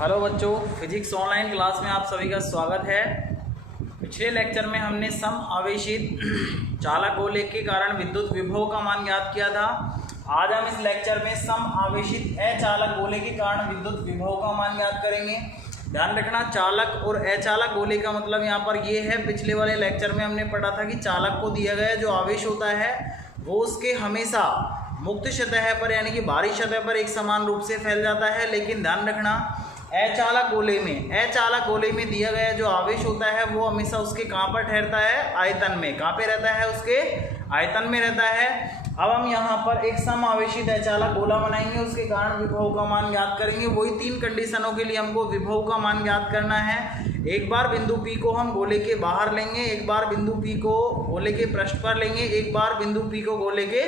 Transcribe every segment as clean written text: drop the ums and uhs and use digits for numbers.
Hello बच्चों, physics online class में आप सभी का स्वागत है। पिछले लेक्चर में हमने सम आवेशित चालक गोले के कारण विद्युत विभव का मान ज्ञात किया था। आज हम इस लेक्चर में सम आवेशित अचालक गोले के कारण विद्युत विभव का मान ज्ञात करेंगे। ध्यान रखना, चालक और अचालक गोले का मतलब यहाँ पर ये है, पिछले वाले लेक्चर में हमने पढ़ा था कि चालक को दिया गया जो आवेश होता है वो उसके हमेशा मुक्त सतह पर यानी कि बाहरी सतह पर एक समान रूप से फैल जाता है। लेकिन ध्यान रखना, अचालक गोले में दिया गया जो आवेश होता है वो हमेशा उसके कहाँ पर ठहरता है? आयतन में। कहाँ पे रहता है? उसके आयतन में रहता है। अब हम यहाँ पर एक सम आवेशित अचालक गोला बनाएंगे, उसके कारण विभव का मान ज्ञात करेंगे। वही तीन कंडीशनों के लिए हमको विभव का मान ज्ञात करना है। एक बार बिंदु P को हम गोले के बाहर लेंगे, एक बार बिंदु P को गोले के पृष्ठ पर लेंगे, एक बार बिंदु P को गोले के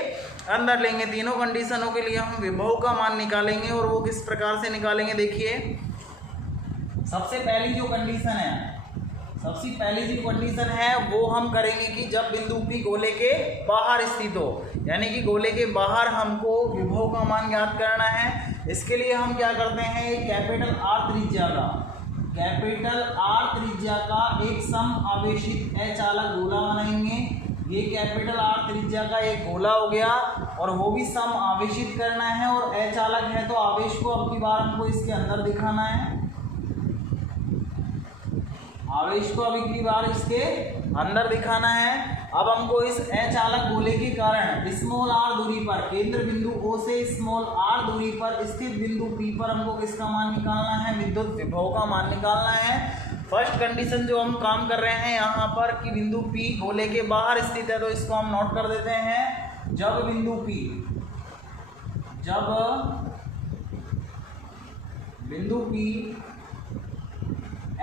अंदर लेंगे। तीनों कंडीशनों के लिए हम विभव का मान निकालेंगे और वो किस प्रकार से निकालेंगे देखिए। सबसे पहली जो कंडीशन है वो हम करेंगे कि जब बिंदु P गोले के बाहर स्थित हो, यानी कि गोले के बाहर हमको विभव का मान ज्ञात करना है। इसके लिए हम क्या करते हैं, एक कैपिटल R त्रिज्या का एक सम आवेशित अचालक गोला बनाएंगे। ये कैपिटल R त्रिज्या का एक गोला हो गया और वो भी सम आवेशित करना है और अचालक है तो आवेश को अब की बार हमको इसके अंदर दिखाना है। आवेश को अभी की बार इसके अंदर दिखाना है। अब हमको इस अचालक गोले के कारण स्मॉल r दूरी पर, केंद्र बिंदु O से स्मॉल r दूरी पर स्थित बिंदु P पर हमको किसका मान निकालना है? विद्युत विभव का मान निकालना है। फर्स्ट कंडीशन जो हम काम कर रहे हैं यहाँ पर कि बिंदु P गोले के बाहर स्थित है, तो इसको हम नोट कर देते हैं। जब बिंदु P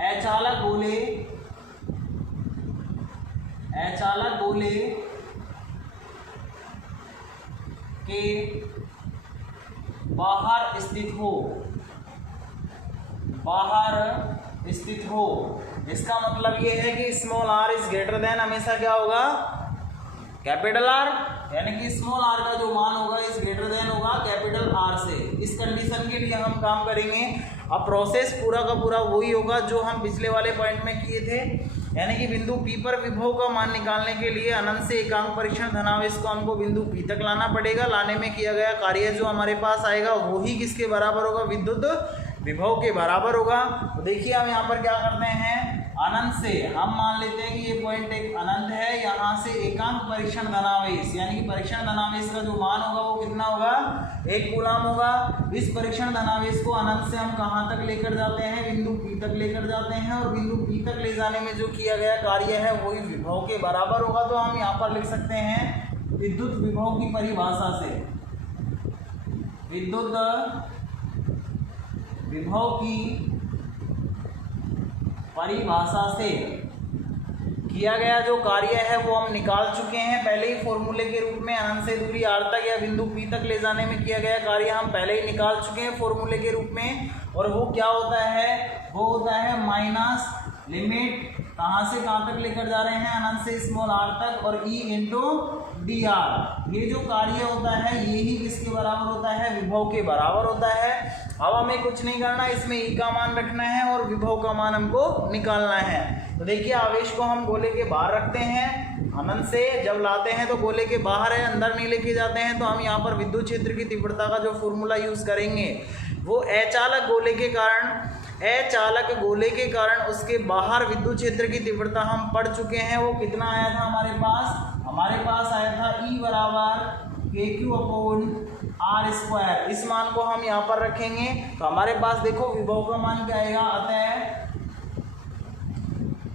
अचालक गोले के बाहर स्थित हो, इसका मतलब ये है कि small r is greater than हमेशा क्या होगा? कैपिटल R, यानी कि स्मॉल r का जो मान होगा इज ग्रेटर देन होगा कैपिटल R से। इस कंडीशन के लिए हम काम करेंगे। अब प्रोसेस पूरा का पूरा वही होगा जो हम पिछले वाले पॉइंट में किए थे, यानी कि बिंदु P पर विभव का मान निकालने के लिए अनंत से एकांक परीक्षण धनावेश को हमको बिंदु P तक लाना पड़ेगा। लाने में किया गया कार्य जो हमारे पास आएगा वही किसके बराबर होगा? विद्युत विभव के बराबर होगा। तो देखिए हम यहाँ पर क्या करते हैं, अनंत से हम मान लेते हैं कि ये पॉइंट एक अनंत है, यहाँ से एकांक परीक्षण धनावेश यानी कि परीक्षण धनावेश का जो मान होगा वो कितना होगा? 1 कूलम होगा। इस परीक्षण धनावेश को अनंत से हम कहाँ तक लेकर जाते हैं? बिंदु P तक लेकर जाते हैं और बिंदु P तक ले जाने में जो किया गया कार्य है वही विभव के बराबर होगा। तो हम यहाँ पर लिख सकते हैं विद्युत विभव की परिभाषा से, विद्युत विभव की परिभाषा से किया गया जो कार्य है वो हम निकाल चुके हैं पहले ही फॉर्मूले के रूप में। अनंत से दूरी r तक या बिंदु P तक ले जाने में किया गया कार्य हम पहले ही निकाल चुके हैं फॉर्मूले के रूप में। और वो क्या होता है? वो होता है माइनस लिमिट कहाँ से कहाँ तक लेकर जा रहे हैं? अनंत से स्मॉल r तक और E इंटू dr। ये जो कार्य होता है यही किसके बराबर होता है? विभव के बराबर होता है। अब हमें कुछ नहीं करना, इसमें E का मान रखना है और विभव का मान हमको निकालना है। तो देखिए आवेश को हम गोले के बाहर रखते हैं, अनंत से जब लाते हैं तो गोले के बाहर है, अंदर नहीं लेके जाते हैं। तो हम यहाँ पर विद्युत क्षेत्र की तीव्रता का जो फॉर्मूला यूज करेंगे वो अचालक गोले के कारण उसके बाहर विद्युत क्षेत्र की तीव्रता हम पढ़ चुके हैं। वो कितना आया था हमारे पास आया था E बराबर kq/r²। इस मान को हम यहाँ पर रखेंगे तो हमारे पास देखो विभव का मान क्या आएगा? अतः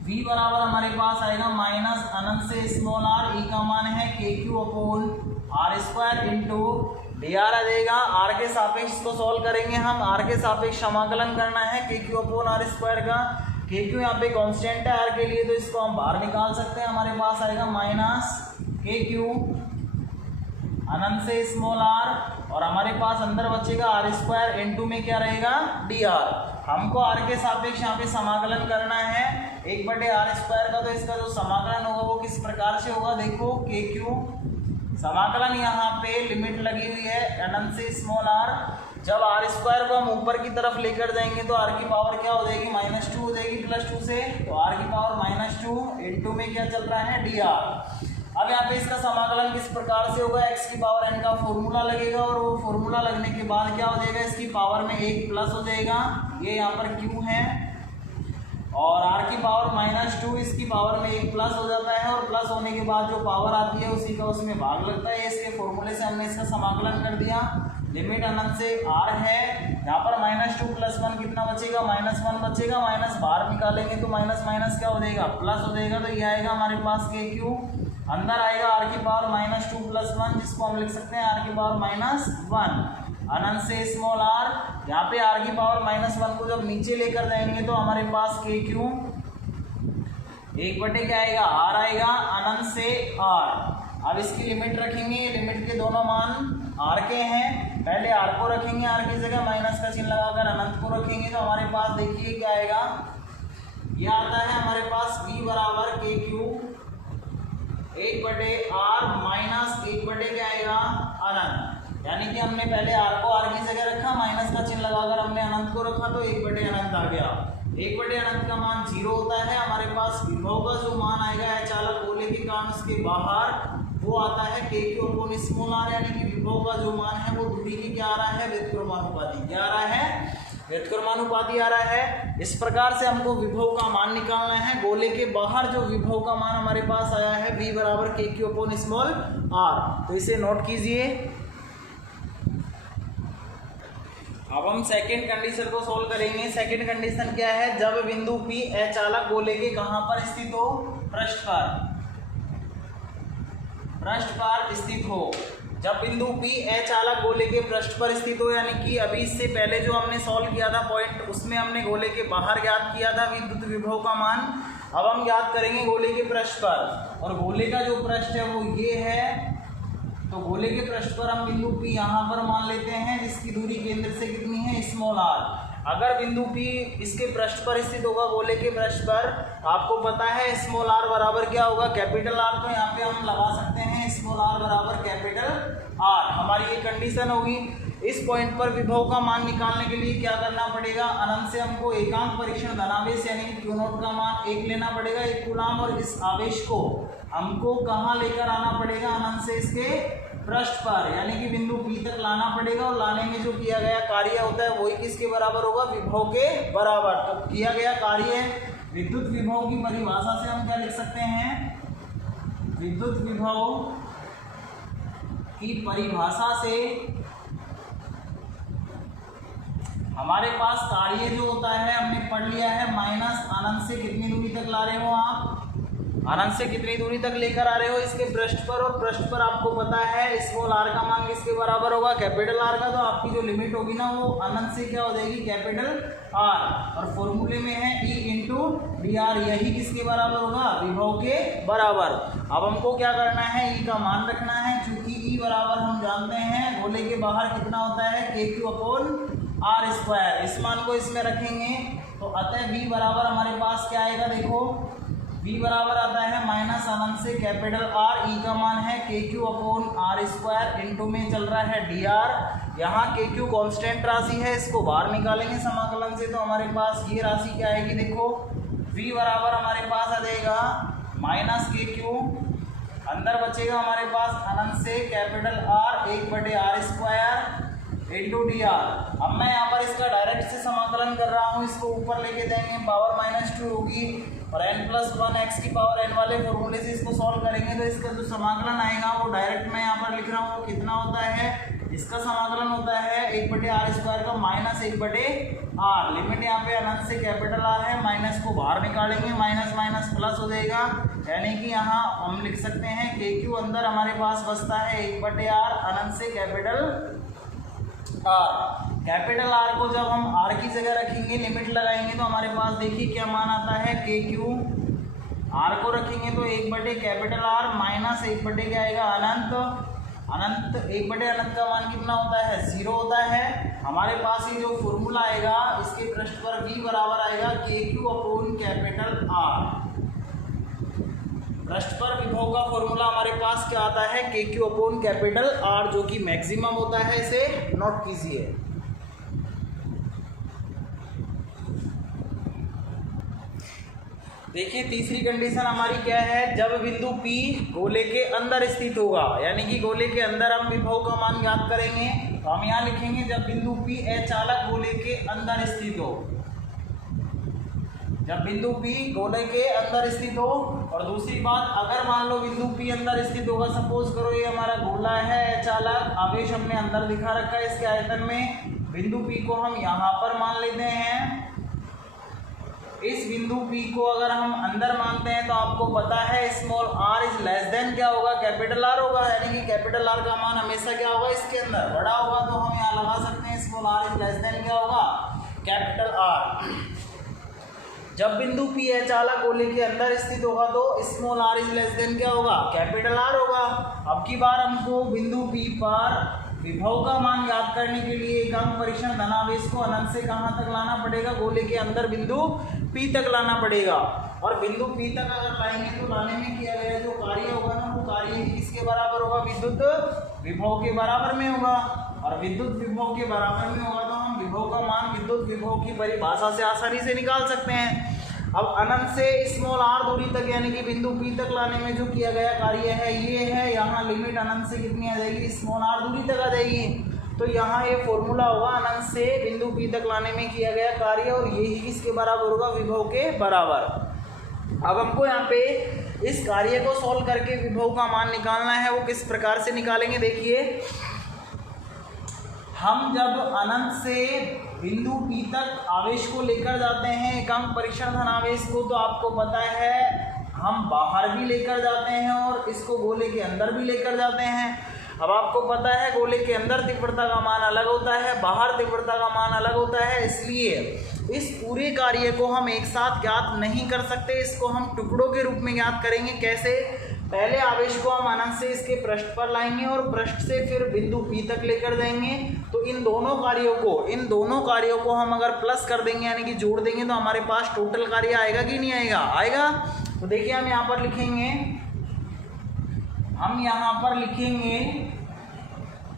V बराबर हमारे पास आएगा माइनस अनंत से स्मॉल r, E का मान है kq/r² इंटू dr आ जाएगा। r के सापेक्ष इसको सॉल्व करेंगे हम, r के सापेक्ष समाकलन करना है kq/r² का। kq यहाँ पे कांस्टेंट है r के लिए, तो इसको हम बाहर निकाल सकते हैं। हमारे पास आएगा माइनस kq अनंत से स्मॉल r और हमारे पास अंदर बचेगा r² इंटू में क्या रहेगा? dr। हमको r के सापेक्ष यहाँ पे समाकलन करना है 1/r² का। तो इसका जो समाकलन होगा वो किस प्रकार से होगा? देखो kq समाकलन यहाँ पे लिमिट लगी हुई है अनंत से स्मॉल r, जब आर स्क्वायर को हम ऊपर की तरफ लेकर जाएंगे तो आर की पावर क्या हो जाएगी -2 हो जाएगी +2 से, तो आर की पावर -2 इंटू में क्या चल रहा है dr। अब यहाँ पे इसका समाकलन किस प्रकार से होगा, x की पावर n का फॉर्मूला लगेगा और वो फॉर्मूला लगने के बाद क्या हो जाएगा, इसकी पावर में 1 प्लस हो जाएगा, ये यहाँ पर q है, और r की पावर -2 इसकी पावर में 1 प्लस हो जाता है, और प्लस होने के बाद जो पावर आती है उसी का उसमें भाग लगता है। इसके फॉर्मूले से हमने इसका समाकलन कर दिया। लिमिट अनंत से r है, यहाँ पर -2 + 1 कितना बचेगा, -1 बचेगा, माइनस बाहर निकालेंगे तो माइनस माइनस क्या हो जाएगा, प्लस हो जाएगा, तो ये आएगा हमारे पास KQ, अंदर आएगा r की पावर -2 + 1 जिसको हम लिख सकते हैं r की पावर -1, अनंत से स्मॉल r, यहाँ पे r की पावर -1 को जब नीचे लेकर जाएंगे तो हमारे पास KQ 1/, क्या आएगा, r आएगा, अनंत से r। अब इसकी लिमिट रखेंगे, लिमिट के दोनों मान r के हैं, पहले r को रखेंगे, r की जगह माइनस का चिन्ह लगाकर अनंत को रखेंगे, तो हमारे पास देखिए क्या आएगा, यह आता है हमारे पास v बराबर KQ 1/r माइनस 1/, क्या आएगा, अनंत। यानी कि हमने पहले r को r की जगह रखा, माइनस का चिन्ह लगाकर हमने अनंत को रखा, तो 1/, अनंत आ गया। 1/, अनंत का मान 0 होता है। हमारे पास विभव का जो मान आएगा अचालक गोले के कारण उसके बाहर, वो आता है KQ/r, यानी कि विभव का जो मान है वो दूरी की क्या आ रहा है, व्युत्क्रमानुपाती, क्या आ रहा है, व्युत्क्रमानुपाती आ रहा है। इस प्रकार से हमको विभव का मान निकालना है। गोले के बाहर जो विभव का मान हमारे पास आया है v बराबर KQ/r, तो इसे नोट कीजिए। अब हम सेकंड कंडीशन को सोल्व करेंगे। सेकंड कंडीशन क्या है, जब बिंदु P अचालक गोले के कहां पर स्थित हो, पृष्ठ पर स्थित हो। जब बिंदु P अचालक गोले के पृष्ठ पर स्थित हो, यानी कि अभी इससे पहले जो हमने सॉल्व किया था पॉइंट, उसमें हमने गोले के बाहर ज्ञात किया था विद्युत विभव का मान। अब हम ज्ञात करेंगे गोले के पृष्ठ पर, और गोले का जो पृष्ठ है वो ये है, तो गोले के पृष्ठ पर हम बिंदु P यहाँ पर मान लेते हैं, जिसकी दूरी केंद्र से कितनी है, r। अगर बिंदु P इसके पृष्ठ पर स्थित होगा, गोले के पृष्ठ पर, आपको पता है r बराबर क्या होगा, R, तो यहाँ पे हम लगा सकते हैं r बराबर R। हमारी ये कंडीशन होगी। इस पॉइंट पर विभव का मान निकालने के लिए क्या करना पड़ेगा, अनंत से हमको एकांक परीक्षण धनावेश यानी कि Q0 का मान 1 लेना पड़ेगा, 1 कूलाम, और इस आवेश को हमको कहाँ लेकर आना पड़ेगा, अनंत से इसके पृष्ठ पर, यानी कि बिंदु P तक लाना पड़ेगा, और लाने में जो किया गया कार्य होता है वही किसके बराबर होगा, विभव के बराबर। तो किया गया कार्य विद्युत विभव की परिभाषा से हम क्या लिख सकते हैं, विद्युत विभव की परिभाषा से हमारे पास कार्य जो होता है हमने पढ़ लिया है, माइनस अनंत से कितनी दूरी तक ला रहे हो आप, अनंत से कितनी दूरी तक लेकर आ रहे हो इसके पृष्ठ पर, और पृष्ठ पर आपको पता है r का मान किसके बराबर होगा, R का। तो आपकी जो लिमिट होगी ना वो अनंत से क्या हो जाएगी, R, और फॉर्मूले में है E × dr, यही किसके बराबर होगा, विभव के बराबर। अब हमको क्या करना है, E का मान रखना है, क्योंकि E बराबर हम जानते हैं गोले के बाहर कितना होता है, KQ/r²। इस मान को इसमें रखेंगे तो अतः V बराबर हमारे पास क्या आएगा, देखो V बराबर आता है माइनस अनंत से R, E का मान है KQ/r², इंटू में चल रहा है dr। यहाँ KQ कांस्टेंट राशि है, इसको बाहर निकालेंगे समाकलन से, तो हमारे पास ये राशि क्या आएगी, देखो V बराबर हमारे पास आ जाएगा -KQ, अंदर बचेगा हमारे पास अनंत से R 1/r² इंटू dr। अब मैं यहाँ पर इसका डायरेक्ट से समाकलन कर रहा हूँ, इसको ऊपर लेके जाएंगे, पावर -2 होगी, और n+1 x की पावर n वाले फॉर्मूले से इसको सॉल्व करेंगे, तो इसका जो समाकलन आएगा वो डायरेक्ट मैं यहाँ पर लिख रहा हूँ, कितना होता है, इसका समाकलन होता है 1/r² का -1/r। लिमिट यहाँ पे अनंत से R है, माइनस को बाहर निकालेंगे, माइनस माइनस प्लस हो जाएगा, यानी कि यहाँ हम लिख सकते हैं KQ अंदर हमारे पास बचता है 1/r, अनंत से R को जब हम R की जगह रखेंगे, लिमिट लगाएंगे, तो हमारे पास देखिए क्या मान आता है, KQ R को रखेंगे तो 1/R माइनस 1/ क्या आएगा, अनंत 1/अनंत का मान कितना होता है, 0 होता है। हमारे पास ये जो फॉर्मूला आएगा इसके पृष्ठ पर V बराबर आएगा KQ/R। पृष्ठ पर विभव का फॉर्मूला हमारे पास क्या आता है, KQ/R, जो कि मैक्सिमम होता है, इसे नोट कीजिए। देखिए तीसरी कंडीशन हमारी क्या है, जब बिंदु P गोले के अंदर स्थित होगा, यानी कि गोले के अंदर हम विभव का मान ज्ञात करेंगे। तो हम यहाँ लिखेंगे जब बिंदु P अचालक गोले के अंदर स्थित हो, जब बिंदु P गोले के अंदर स्थित हो। और दूसरी बात, अगर मान लो बिंदु P अंदर स्थित होगा, सपोज करो ये हमारा गोला है अचालक, आवेश हमने अंदर दिखा रखा है इसके आयतन में, बिंदु P को हम यहाँ पर मान लेते हैं। इस बिंदु P को अगर हम अंदर मानते हैं तो आपको पता है small r is less than क्या होगा, कैपिटल R होगा, यानी कि कैपिटल R का मान हमेशा क्या होगा, इसके अंदर बड़ा होगा। तो हम यहाँ लगा सकते हैं small r is less than क्या होगा, कैपिटल R। जब बिंदु P अचालक गोले के अंदर स्थित होगा तो small r is less than क्या होगा, कैपिटल R होगा। अब की बार हमको बिंदु P पर विभव का मान ज्ञात करने के लिए एकांक परीक्षण धनावेश को अनंत से कहाँ तक लाना पड़ेगा, गोले के अंदर बिंदु P तक लाना पड़ेगा। और बिंदु P तक अगर लाएंगे तो लाने में किया गया जो कार्य होगा ना, वो कार्य किसके बराबर होगा, विद्युत विभव के बराबर में होगा। और विद्युत विभव के बराबर में होगा तो हम विभव का मान विद्युत विभव की परिभाषा से आसानी से निकाल सकते हैं। अब अनंत से स्मॉल r दूरी तक यानी कि बिंदु P तक लाने में जो किया गया कार्य है ये है, यहाँ लिमिट अनंत से कितनी आ जाएगी, स्मॉल r दूरी तक आ जाएगी। तो यहाँ ये फॉर्मूला होगा अनंत से बिंदु P तक लाने में किया गया कार्य, और यही किसके बराबर होगा, विभव के बराबर। अब हमको यहाँ पे इस कार्य को सॉल्व करके विभव का मान निकालना है। वो किस प्रकार से निकालेंगे, देखिए हम जब अनंत से बिंदु P तक आवेश को लेकर जाते हैं, एकांक परीक्षण धनावेश को, तो आपको पता है हम बाहर भी लेकर जाते हैं और इसको गोले के अंदर भी लेकर जाते हैं। अब आपको पता है गोले के अंदर तीव्रता का मान अलग होता है, बाहर तीव्रता का मान अलग होता है, इसलिए इस पूरे कार्य को हम एक साथ ज्ञात नहीं कर सकते, इसको हम टुकड़ों के रूप में ज्ञात करेंगे। कैसे, पहले आवेश को हम अनंत से इसके पृष्ठ पर लाएंगे और पृष्ठ से फिर बिंदु P तक लेकर जाएंगे। तो इन दोनों कार्यों को हम अगर प्लस कर देंगे यानी कि जोड़ देंगे तो हमारे पास टोटल कार्य आएगा कि नहीं आएगा, आएगा। तो देखिए हम यहाँ पर लिखेंगे,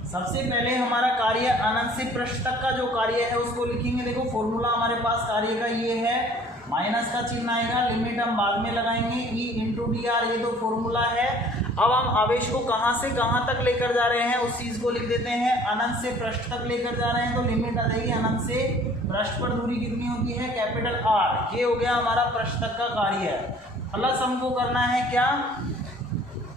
सबसे पहले हमारा कार्य अनंत से पृष्ठ तक का जो कार्य है उसको लिखेंगे। देखो फॉर्मूला हमारे पास कार्य का ये है, माइनस का चिन्ह आएगा, लिमिट हम बाद में लगाएंगे, E इंटू डी आर, ये तो फॉर्मूला है। अब हम आवेश को कहाँ से कहाँ तक लेकर जा रहे हैं उस चीज़ को लिख देते हैं। अनंत से पृष्ठ तक लेकर जा रहे हैं तो लिमिट आ जाएगी अनंत से पृष्ठ पर दूरी कितनी होती है, कैपिटल R। ये हो गया हमारा पृष्ठ तक का कार्य। प्लस हमको करना है क्या,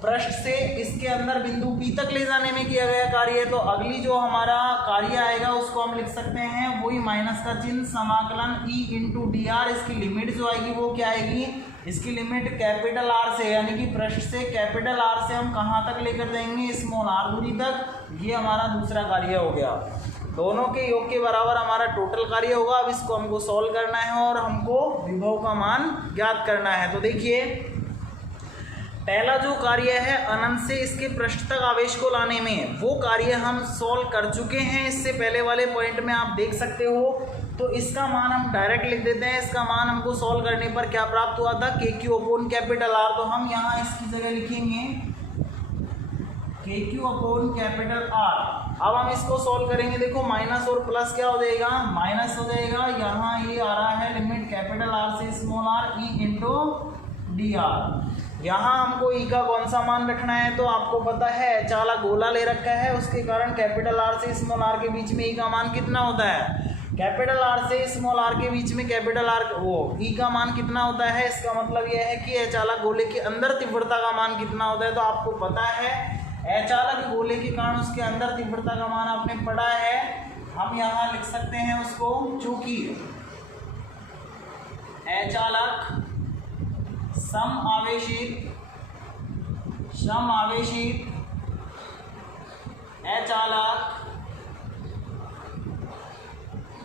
पृष्ठ से इसके अंदर बिंदु P तक ले जाने में किया गया कार्य है। तो अगली जो हमारा कार्य आएगा उसको हम लिख सकते हैं वही माइनस का चिन्ह, समाकलन E इंटू डी आर। इसकी लिमिट जो आएगी वो क्या आएगी, इसकी लिमिट कैपिटल R से, यानी कि पृष्ठ से कैपिटल R से हम कहाँ तक लेकर जाएंगे, स्मॉल r दूरी तक। ये हमारा दूसरा कार्य हो गया। दोनों के योग के बराबर हमारा टोटल कार्य होगा। अब इसको हमको सॉल्व करना है और हमको विभव का मान ज्ञात करना है। तो देखिए पहला जो कार्य है अनंत से इसके पृष्ठ तक आवेश को लाने में, वो कार्य हम सॉल्व कर चुके हैं। इससे पहले वाले पॉइंट में आप देख सकते हो। तो इसका मान हम डायरेक्ट लिख देते हैं। इसका मान हमको सॉल्व करने पर क्या प्राप्त हुआ था, KQ अपॉन कैपिटल R। तो हम यहाँ इसकी जगह लिखेंगे KQ अपॉन कैपिटल R। अब हम इसको सॉल्व करेंगे। देखो माइनस और प्लस क्या हो जाएगा, माइनस हो जाएगा। यहाँ ये आ रहा है लिमिट कैपिटल R से small r, E into D are. यहाँ हमको ई का कौन सा मान रखना है, तो आपको पता है चाला गोला ले रखा है, उसके कारण कैपिटल R से स्मॉल r के बीच में ई का मान कितना होता है, कैपिटल R से स्मॉल r के बीच में कैपिटल R वो ई का मान कितना होता है। इसका मतलब यह है कि अचालक गोले के अंदर तीव्रता का मान कितना होता है। तो आपको पता है अचालक गोले के कारण उसके अंदर तीव्रता का मान आपने पढ़ा है। हम यहाँ लिख सकते हैं उसको, चूंकि अचालक सम आवेशित अचालक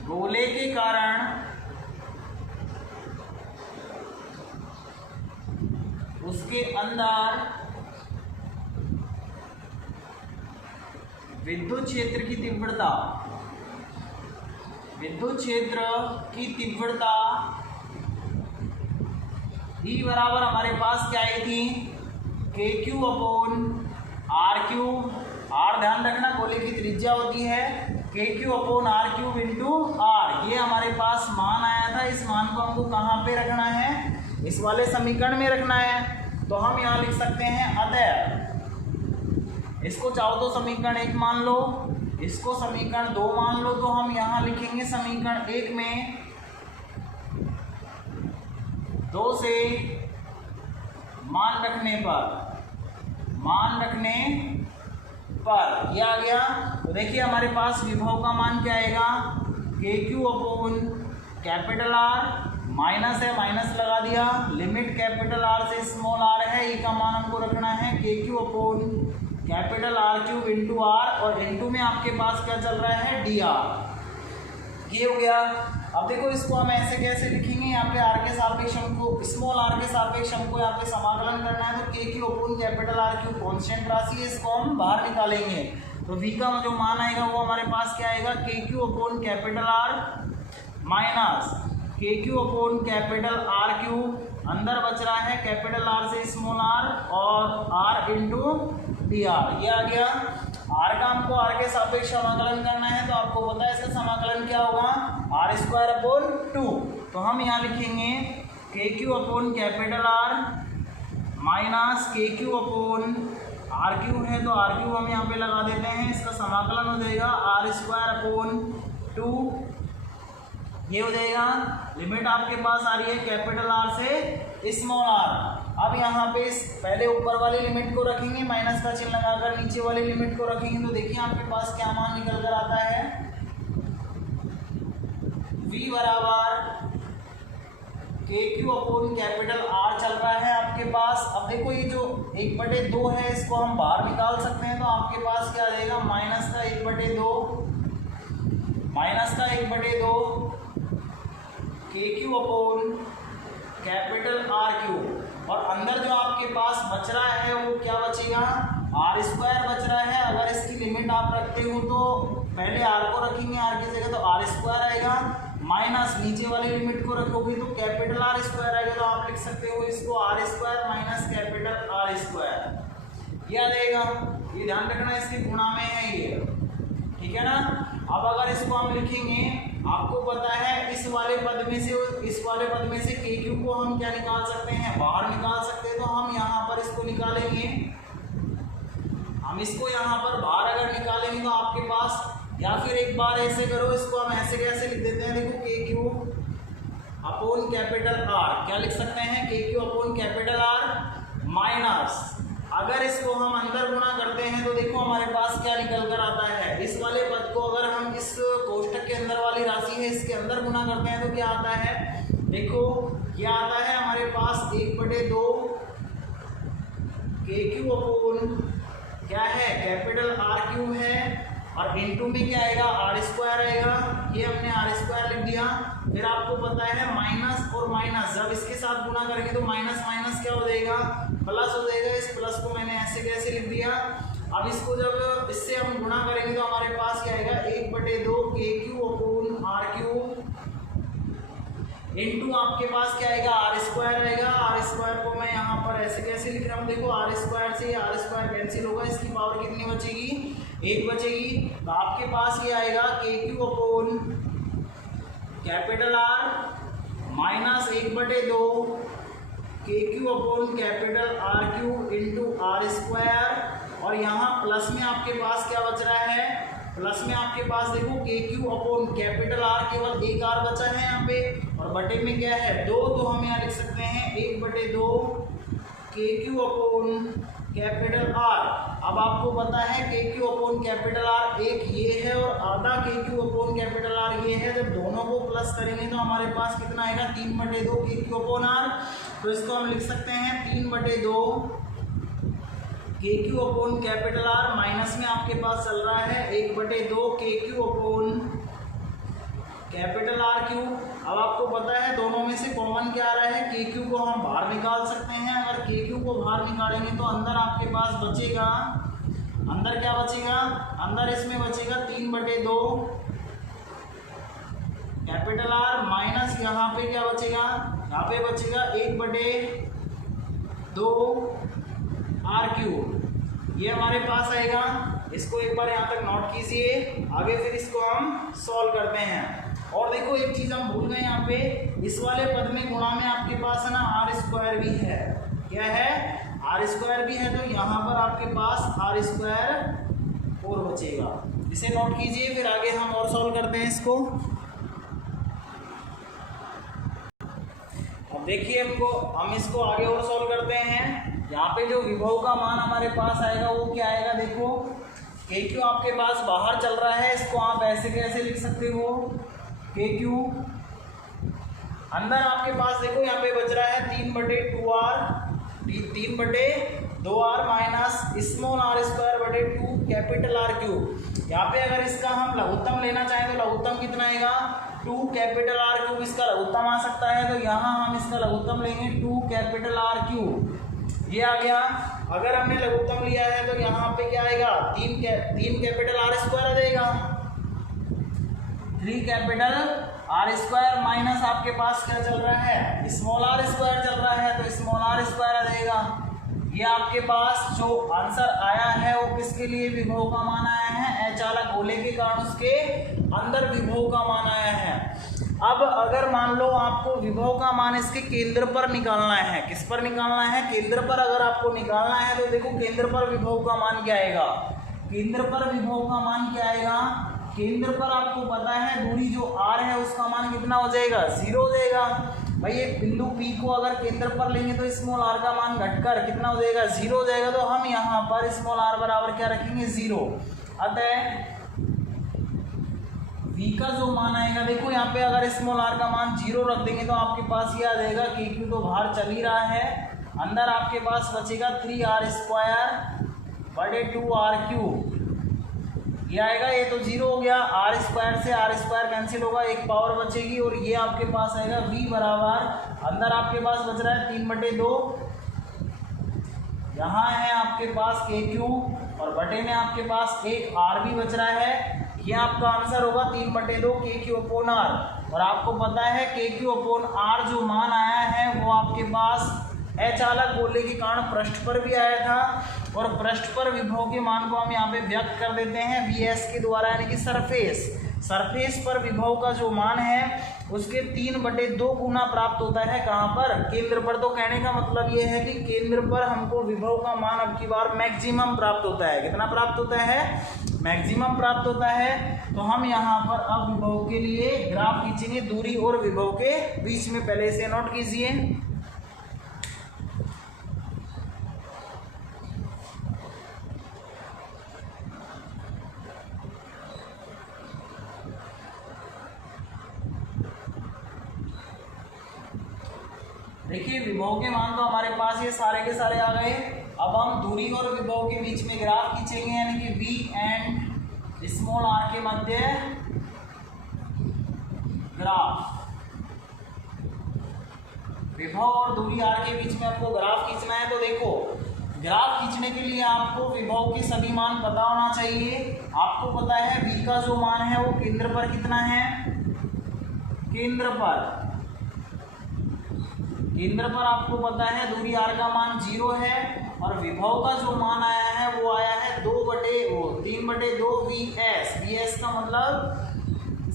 गोले के कारण उसके अंदर विद्युत क्षेत्र की तीव्रता ई बराबर हमारे पास क्या आई थी, KQ upon R cube. R ध्यान रखना गोले की त्रिज्या होती है, K Q upon R cube into R, ये हमारे पास मान आया था। इस मान को हमको कहाँ पे रखना है, इस वाले समीकरण में रखना है। तो हम यहाँ लिख सकते हैं अतः, इसको चाहो तो समीकरण 1 मान लो, इसको समीकरण 2 मान लो। तो हम यहाँ लिखेंगे समीकरण 1 में 2 से मान रखने पर ये आ गया। तो देखिए हमारे पास विभव का मान क्या आएगा, K Q upon capital R, minus है माइनस लगा दिया, लिमिट कैपिटल आर से स्मॉल आर है, ई का मान हमको रखना है K Q upon capital R cube into R, और इंटू में आपके पास क्या चल रहा है डी आर। ये हो गया। अब देखो इसको हम ऐसे कैसे लिखेंगे, यहाँ पे आर के सापेक्ष हमको स्मॉल आर के सापेक्ष हमको यहाँ पे समाकलन करना है। तो के Q upon capital R cube constant राशि है, इसको हम बाहर निकालेंगे। तो v का जो मान आएगा वो हमारे पास क्या आएगा, K Q upon capital R minus K Q upon capital R cube, अंदर बच रहा है कैपिटल आर से स्मॉल आर और आर इंटू डी आर। ये आ गया। आर का हमको आर के सापेक्ष समाकलन करना है, तो आपको पता है इसका समाकलन क्या होगा, आर स्क्वायर अपॉन 2। तो हम यहाँ लिखेंगे के Q upon capital R minus K Q upon R cube है, तो आर क्यूब हम यहाँ पे लगा देते हैं, इसका समाकलन हो जाएगा आर स्क्वायर अपॉन 2। ये हो जाएगा। लिमिट आपके पास आ रही है कैपिटल आर से स्मॉल आर। अब यहाँ पे पहले ऊपर वाली लिमिट को रखेंगे, माइनस का चिन्ह लगाकर नीचे वाली लिमिट को रखेंगे। तो देखिए आपके पास क्या मान निकल कर आता है, v बराबर के क्यू अपॉन कैपिटल आर चल रहा है आपके पास। अब देखो ये जो 1/2 है इसको हम बाहर निकाल सकते हैं। तो आपके पास क्या आ जाएगा, माइनस का 1/2 K Q upon capital R cube, और अंदर जो आपके पास बच रहा है वो क्या बचेगा, आर स्क्वायर बच रहा है। अगर इसकी लिमिट आप रखते हो तो पहले आर को रखेंगे, आर की जगह तो आर स्क्वायर आएगा, माइनस नीचे वाली लिमिट को रखोगे तो कैपिटल आर स्क्वायर आएगा। तो आप लिख सकते हो इसको R square minus capital R square, ये आ जाएगा। ये ध्यान रखना इसके गुणा में है ये, ठीक है ना। अब अगर इसको हम लिखेंगे, आपको पता है इस वाले पद में से के क्यू को हम क्या निकाल सकते हैं, बाहर निकाल सकते हैं। तो हम यहाँ पर इसको निकालेंगे, हम इसको यहाँ पर बाहर अगर निकालेंगे तो आपके पास, या फिर एक बार ऐसे करो, इसको हम ऐसे कैसे लिख देते हैं, देखो के क्यू अपॉन कैपिटल आर, क्या लिख सकते हैं, के Q upon capital R minus, अगर इसको हम अंदर गुणा करते हैं तो देखो हमारे पास क्या निकल कर आता है, इस वाले पद को अगर हम इस कोष्टक के अंदर वाली राशि है इसके अंदर गुणा करते हैं तो क्या आता है, देखो क्या आता है हमारे पास 1/2 के क्यू अपॉन क्या है कैपिटल आर क्यूब है, और इनटू में क्या आएगा, आर स्क्वायर आएगा। ये हमने आर स्क्वायर लिख दिया। फिर आपको पता है माइनस और माइनस जब इसके साथ गुणा करेंगे तो माइनस माइनस क्या हो जाएगा, प्लस हो जाएगा। इस प्लस को मैंने ऐसे कैसे लिख दिया। अब इसको जब इससे हम गुणा करेंगे तो हमारे पास क्या आएगा, 1/2 K Q upon R cube into आपके पास क्या आएगा, आर स्क्वायर आएगा। आर स्क्वायर को मैं यहाँ पर ऐसे कैसे लिख रहा हूँ, देखो आर स्क्वायर से आर स्क्वायर कैंसिल होगा, इसकी पावर कितनी बचेगी, 1 बचेगी। तो आपके पास ये आएगा K Q upon capital R minus 1/2 K Q upon capital R cube into R square, और यहाँ प्लस में आपके पास क्या बच रहा है, प्लस में आपके पास देखो के क्यू अपॉन कैपिटल आर, केवल एक आर बचा है यहाँ पे, और बटे में क्या है 2, तो हम यहाँ लिख सकते हैं 1/2 K Q upon capital are. अब आपको पता है K Q upon capital are एक ये है और आधा के क्यू अपॉन कैपिटल आर ये है। जब दोनों को प्लस करेंगे तो हमारे पास कितना आएगा, 3/2 के क्यू अपॉन आर। तो इसको हम लिख सकते हैं 3/2 के Q upon capital R, minus में आपके पास चल रहा है 1/2 K Q upon capital R cube. अब आपको पता है दोनों में से कॉमन क्या आ रहा है, के क्यू को हम बाहर निकाल सकते हैं। अगर के क्यू को बाहर निकालेंगे तो अंदर आपके पास बचेगा, अंदर क्या बचेगा, अंदर इसमें बचेगा 3/2 कैपिटल आर माइनस यहाँ पे क्या बचेगा, यहाँ पे बचेगा 1/2 आर क्यूब। ये हमारे पास आएगा इसको एक बार यहाँ तक नोट कीजिए, आगे फिर इसको हम सॉल्व करते हैं। और देखो एक चीज़ हम भूल गए यहाँ पे, इस वाले पद में गुणा में आपके पास है ना आर स्क्वायर भी है। क्या है? आर स्क्वायर भी है, तो यहाँ पर आपके पास आर स्क्वायर और बचेगा। इसे नोट कीजिए, फिर आगे हम और सॉल्व करते हैं इसको। अब देखिए हम इसको आगे और सॉल्व करते हैं। यहाँ पे जो विभव का मान हमारे पास आएगा वो क्या आएगा, देखो के क्यू आपके पास बाहर चल रहा है, इसको आप ऐसे कैसे लिख सकते हो, के क्यू अंदर आपके पास देखो यहाँ पे बच रहा है 3/2r, 3/2r minus small are square बटे 2 कैपिटल आर क्यूब। यहाँ पे अगर इसका हम लघुत्तम लेना चाहें तो लघुत्तम कितना आएगा, 2 कैपिटल आर क्यूब इसका लघुत्तम आ सकता है, तो यहाँ हम इसका लघुत्तम लेंगे 2 कैपिटल आर क्यूब, ये आ गया। अगर हमने लघुत्तम लिया है तो यहाँ पे क्या आएगा, 3 कैपिटल आर स्क्वायर आ जाएगा, 3 कैपिटल आर स्क्वायर माइनस आपके पास क्या चल रहा है, स्मॉल आर स्क्वायर चल रहा है, तो स्मॉल आर स्क्वायर आ जाएगा। ये आपके पास जो आंसर आया है वो किसके लिए विभव का मान आया है, अचालक गोले के कारण उसके अंदर विभव का मान आया है। अब अगर मान लो आपको विभव का मान इसके केंद्र पर निकालना है, किस पर निकालना है, केंद्र पर अगर आपको निकालना है तो देखो केंद्र पर विभव का मान क्या आएगा, केंद्र पर विभव का मान क्या आएगा, केंद्र पर आपको पता है दूरी जो r है उसका मान कितना हो जाएगा, 0 हो जाएगा। भाई एक बिंदु P को अगर केंद्र पर लेंगे तो स्मॉल r का मान घटकर कितना हो जाएगा, 0 हो जाएगा, तो हम यहाँ पर स्मॉल r बराबर क्या रखेंगे, 0। अतः v का जो मान आएगा, देखो यहाँ पे अगर स्मॉल r का मान 0 रख देंगे तो आपके पास ये आ जाएगा, के क्यू तो बाहर चल ही रहा है, अंदर आपके पास बचेगा 3r स्क्वायर बटे 2r क्यूब, ये आएगा, ये तो 0 हो गया, आर स्क्वायर से आर स्क्वायर कैंसिल होगा, एक पावर बचेगी, और ये आपके पास आएगा v बराबर, अंदर आपके पास बच रहा है 3/2, यहाँ है आपके पास के क्यू और बटे में आपके पास एक r भी बच रहा है, ये आपका आंसर होगा 3/2 के क्यू अपॉन r। और आपको पता है के क्यू अपॉन r जो मान आया है वो आपके पास अचालक गोले के कारण पृष्ठ पर भी आया था, और पृष्ठ पर विभव के मान को हम यहाँ पे व्यक्त कर देते हैं vs के द्वारा, यानी कि सरफेस पर विभव का जो मान है उसके 3/2 गुना प्राप्त होता है, कहाँ पर, केंद्र पर। तो कहने का मतलब ये है कि केंद्र पर हमको विभव का मान अब की बार मैक्सिमम प्राप्त होता है। कितना प्राप्त होता है, मैक्सिमम प्राप्त होता है। तो हम यहाँ पर अब विभव के लिए ग्राफ खींचेंगे दूरी और विभव के बीच में, पहले इसे नोट कीजिए। देखिए विभव के मान तो हमारे पास ये सारे के सारे आ गए। अब हम दूरी और विभव के बीच में ग्राफ खींचेंगे, यानी कि v एंड स्मॉल r के मध्य ग्राफ। विभव और दूरी r के बीच में आपको ग्राफ खींचना है। तो देखो ग्राफ खींचने के लिए आपको विभव के सभी मान पता होना चाहिए। आपको पता है v का जो मान है वो केंद्र पर कितना है, केंद्र पर आपको पता है दूरी r का मान 0 है, और विभव का जो मान आया है वो आया है 3/2 vs का मतलब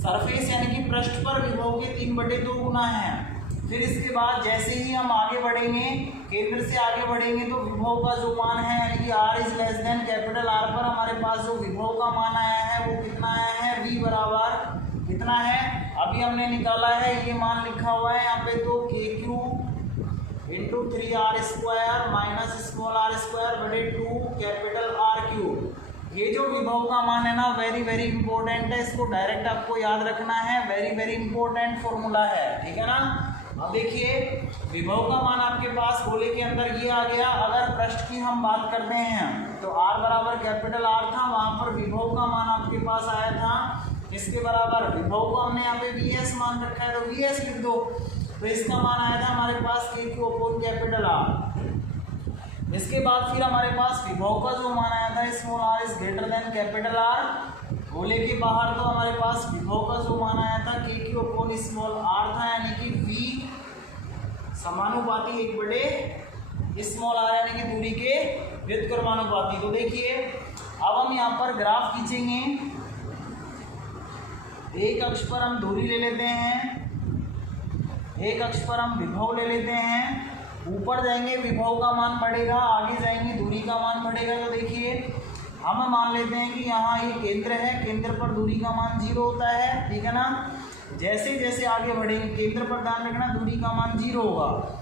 सरफेस यानी कि पृष्ठ पर विभव के 3/2 गुना है। फिर इसके बाद जैसे ही हम आगे बढ़ेंगे, केंद्र से आगे बढ़ेंगे, तो विभव का जो मान है यानी कि r is less than capital R पर हमारे पास जो विभव का मान आया है वो कितना आया है, v बराबर कितना है, अभी हमने निकाला है, ये मान लिखा हुआ है यहाँ पे, तो के Q into 3r square minus small r square बटे 2 कैपिटल R क्यूब। ये जो विभव का मान है ना वेरी वेरी इंपॉर्टेंट है, इसको डायरेक्ट आपको याद रखना है, वेरी वेरी इंपॉर्टेंट फॉर्मूला है, ठीक है ना। अब देखिए विभव का मान आपके पास गोले के अंदर ये आ गया। अगर पृष्ठ की हम बात करते हैं तो r बराबर कैपिटल R था, वहां पर विभव का मान आपके पास आया था इसके बराबर, विभव को हमने यहाँ पे vs मान रखा है तो vs लिख दो। तो इसका मान आया था हमारे पास के क्यू अपॉन कैपिटल R। इसके बाद फिर हमारे पास विभव का जो मान आया था small r is greater than capital R। गोले के बाहर तो हमारे पास विभव का जो मान आया था के क्यू अपॉन स्मॉल r था, यानी कि v समानुपाती 1/स्मॉल r, यानी कि दूरी के व्युत्क्रमानुपाती। तो देखिए अब हम यहाँ पर ग्राफ खींचेंगे। एक अक्ष पर हम दूरी ले लेते हैं, एक अक्ष पर हम विभव ले लेते हैं। ऊपर जाएंगे विभव का मान बढ़ेगा, आगे जाएंगे दूरी का मान बढ़ेगा। तो देखिए हम मान लेते हैं कि यहाँ ये केंद्र है, केंद्र पर दूरी का मान 0 होता है, ठीक है ना। जैसे जैसे आगे बढ़ेंगे, केंद्र पर ध्यान रखना दूरी का मान 0 होगा।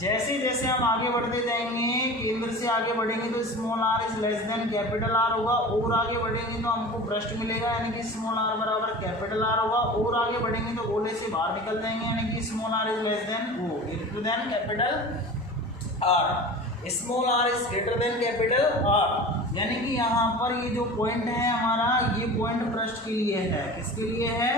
जैसे जैसे हम आगे बढ़ते जाएंगे, केंद्र से आगे बढ़ेंगे तो small r is less than capital R होगा। और आगे बढ़ेंगे तो हमको पृष्ठ मिलेगा, यानी कि स्मॉल r बराबर कैपिटल R होगा। और आगे बढ़ेंगे तो गोले से बाहर निकल जाएंगे, यानी कि small r is less than O greater than capital R। Small r is greater than capital R, यानी कि यहाँ पर ये जो पॉइंट है हमारा, ये पॉइंट पृष्ठ के लिए है। किसके लिए है?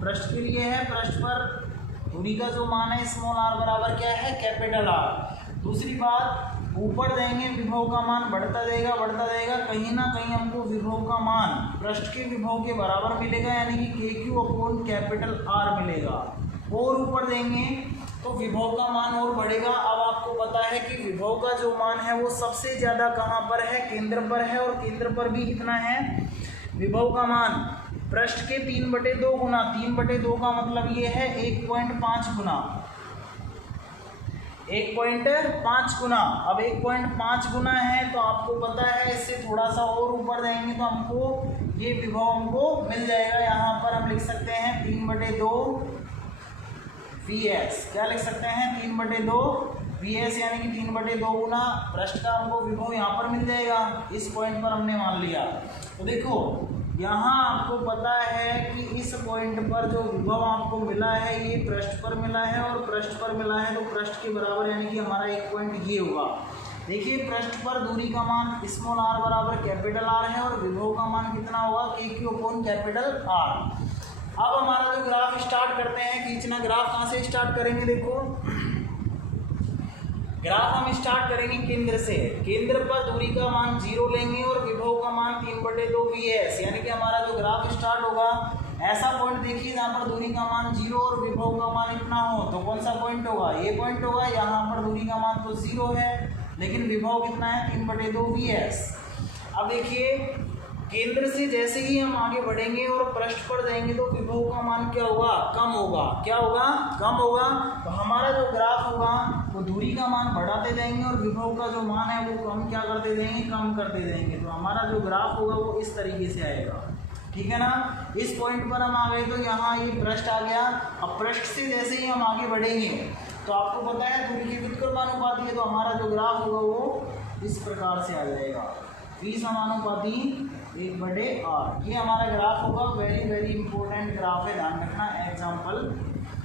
पृष्ठ के लिए है। पृष्ठ पर दूरी का जो मान है स्मॉल r बराबर क्या है? Capital R। दूसरी बात, ऊपर जाएंगे विभव का मान बढ़ता जाएगा, बढ़ता जाएगा। कहीं ना कहीं हमको विभव का मान पृष्ठ के विभव के बराबर मिलेगा, यानी कि KQ अपॉन कैपिटल R मिलेगा। और ऊपर देंगे तो विभव का मान और बढ़ेगा। अब आपको पता है कि विभव का जो मान है वो सबसे ज़्यादा कहाँ पर है? केंद्र पर है। और केंद्र पर भी कितना है विभव का मान? पृष्ठ के 3/2 गुना। 3/2 का मतलब ये है 1.5 गुना, 1.5 गुना। अब 1.5 गुना है तो आपको पता है इससे थोड़ा सा और ऊपर जाएंगे तो हमको ये विभव हमको मिल जाएगा। यहाँ पर हम लिख सकते हैं 3/2 VS। क्या लिख सकते हैं? 3/2 VS, यानी कि 3/2 गुना पृष्ठ का हमको विभव यहाँ पर मिल जाएगा। इस पॉइंट पर हमने मान लिया। तो देखो यहाँ आपको पता है कि इस पॉइंट पर जो विभव आपको मिला है ये पृष्ठ पर मिला है, और पृष्ठ पर मिला है तो पृष्ठ के बराबर, यानी कि हमारा एक पॉइंट ये होगा। देखिए पृष्ठ पर दूरी का मान स्मॉल r बराबर कैपिटल R है, और विभव का मान कितना होगा? KQ upon capital R। अब हमारा जो ग्राफ स्टार्ट करते हैं खींचना। ग्राफ कहाँ से स्टार्ट करेंगे? देखो ग्राफ हम स्टार्ट करेंगे केंद्र से। केंद्र पर दूरी का मान 0 लेंगे और विभव का मान 3/2 VS, यानी कि हमारा जो ग्राफ स्टार्ट होगा ऐसा पॉइंट देखिए जहाँ पर दूरी का मान 0 और विभव का मान इतना हो। तो कौन सा पॉइंट होगा? ये पॉइंट होगा। यहाँ पर दूरी का मान तो 0 है लेकिन विभव कितना है? 3/2 VS। अब देखिए केंद्र से जैसे ही हम आगे बढ़ेंगे और पृष्ठ पर जाएंगे तो विभव का मान क्या होगा? कम होगा। क्या होगा? कम होगा। तो हमारा जो ग्राफ होगा वो दूरी का मान बढ़ाते जाएंगे और विभव का जो मान है वो हम क्या करते जाएंगे? कम करते जाएंगे। तो हमारा जो ग्राफ होगा वो इस तरीके से आएगा, ठीक है ना। इस पॉइंट पर हम आ गए तो यहाँ ये पृष्ठ आ गया। अब पृष्ठ से जैसे ही हम आगे बढ़ेंगे तो आपको पता है दूरी की व्युत्क्रमानुपाती है, तो हमारा जो ग्राफ होगा वो इस प्रकार से आ जाएगा, V समानुपाती 1/r। ये हमारा ग्राफ होगा। वेरी वेरी इंपॉर्टेंट ग्राफ है, ध्यान रखना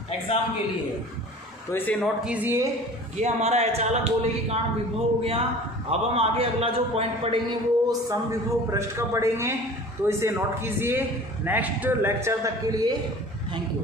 एग्जाम के लिए। तो इसे नोट कीजिए। ये हमारा अचालक गोले के कारण विभव हो गया। अब हम आगे अगला जो पॉइंट पढ़ेंगे वो समविभव पृष्ठ का पढ़ेंगे, तो इसे नोट कीजिए। नेक्स्ट लेक्चर तक के लिए थैंक यू।